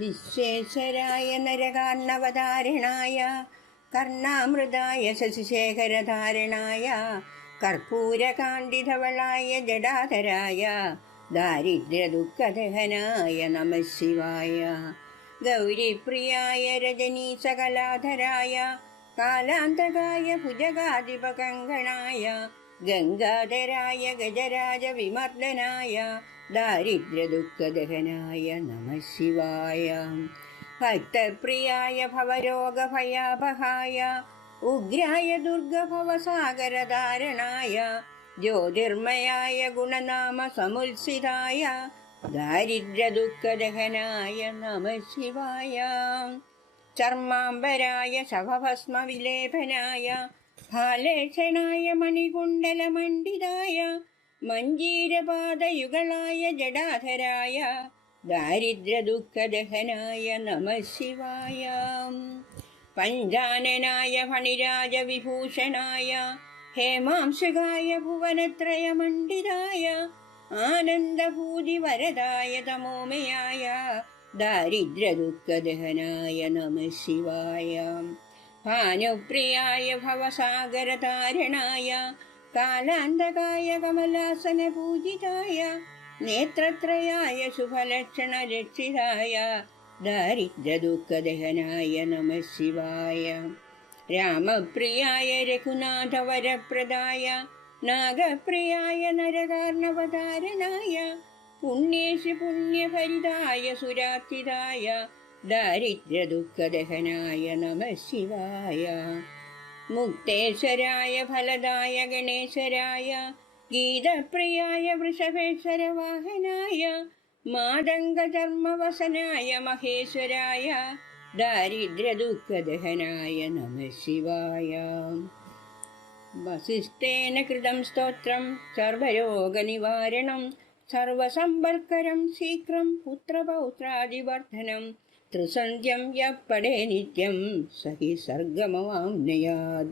വിശ്വേശ്വരായ നരകാർണവധാരണായ കർണാമൃതായ ശശിശേഖരധാരണായ കർപ്പൂരകാന്തിധവളായ ജടാധരായ ദാരിദ്ര്യദുഃഖദഹനായ നമഃ ശിവായ ഗൗരിപ്രിയായ രജനീസകലാധരായ കാലാന്തകായ ഭുജഗാധിപകങ്കണായ ഗംഗാധരായ ഗജരാജ വിമർദനായ ദാരിദ്ര്യദുഃഖദഹനായ നമഃ ശിവായ ഭക്തപ്രിയായ ഭവരോഗഭയാപഹായ ഉഗ്രായ ദുർഗഭവസാഗരധാരണായ ജ്യോതിർമയായ ഗുണനാമ സമുത്സിതായ ദാരിദ്ര്യദുഃഖദഹനായ നമഃ ശിവായ ചർമാംബരായ ശവഭസ്മവിലേപനായ ഫാലേക്ഷണായ മണികുണ്ടലമണ്ഡിതായ മഞ്ജീരപാദയുഗളായ ജടാധരായ ദാരിദ്ര്യദുഃഖദഹനായ നമഃ ശിവായ പഞ്ചാനനായ ഫണിരാജവിഭൂഷണായ ഹേമാംശകായ ഭുവനത്രയമണ്ഡിതായ ആനന്ദഭൂതിവരദായ തമോമയായ ദാരിദ്ര്യദുഃഖദഹനായ നമഃ ശിവായ ഭാനുപ്രിയായ ഭവസാഗരതാരണായ കാലാന്തകായ കമലാസനപൂജിതായ നേത്രത്രയായ ശുഭലക്ഷണരക്ഷിതായ ദാരിദ്ര്യദുഃഖദഹനായ നമഃ ശിവായ രാമപ്രിയായ രഘുനാഥവരപ്രദായ നാഗപ്രിയായ നരകാർണവധാരണായ പുണ്യേഷു പുണ്യഭരിതായ സുരാത്തിതായ ദാരിദ്ര്യദുഃഖദഹനായ നമഃ ശിവായ മുക്തേശ്വരായ ഫലദായ ഗണേശ്വരായ ഗീതപ്രിയായ വൃഷഭേശ്വരവാഹനായ മാതംഗധർമ്മവസനായ മഹേശ്വരായ ദാരിദ്ര്യദുഃഖദഹനായ നമഃ ശിവായ വസിഷ്ഠേന കൃതം സ്തോത്രം സർവരോഗനിവാരണം സർവസമ്പൽക്കരം ശീഘ്രം പുത്രപൗത്രാദിവർദ്ധനം ത്രിസന്ധ്യം യഃ പഠേ നിത്യം സഹി സർഗമവാംനയാത്.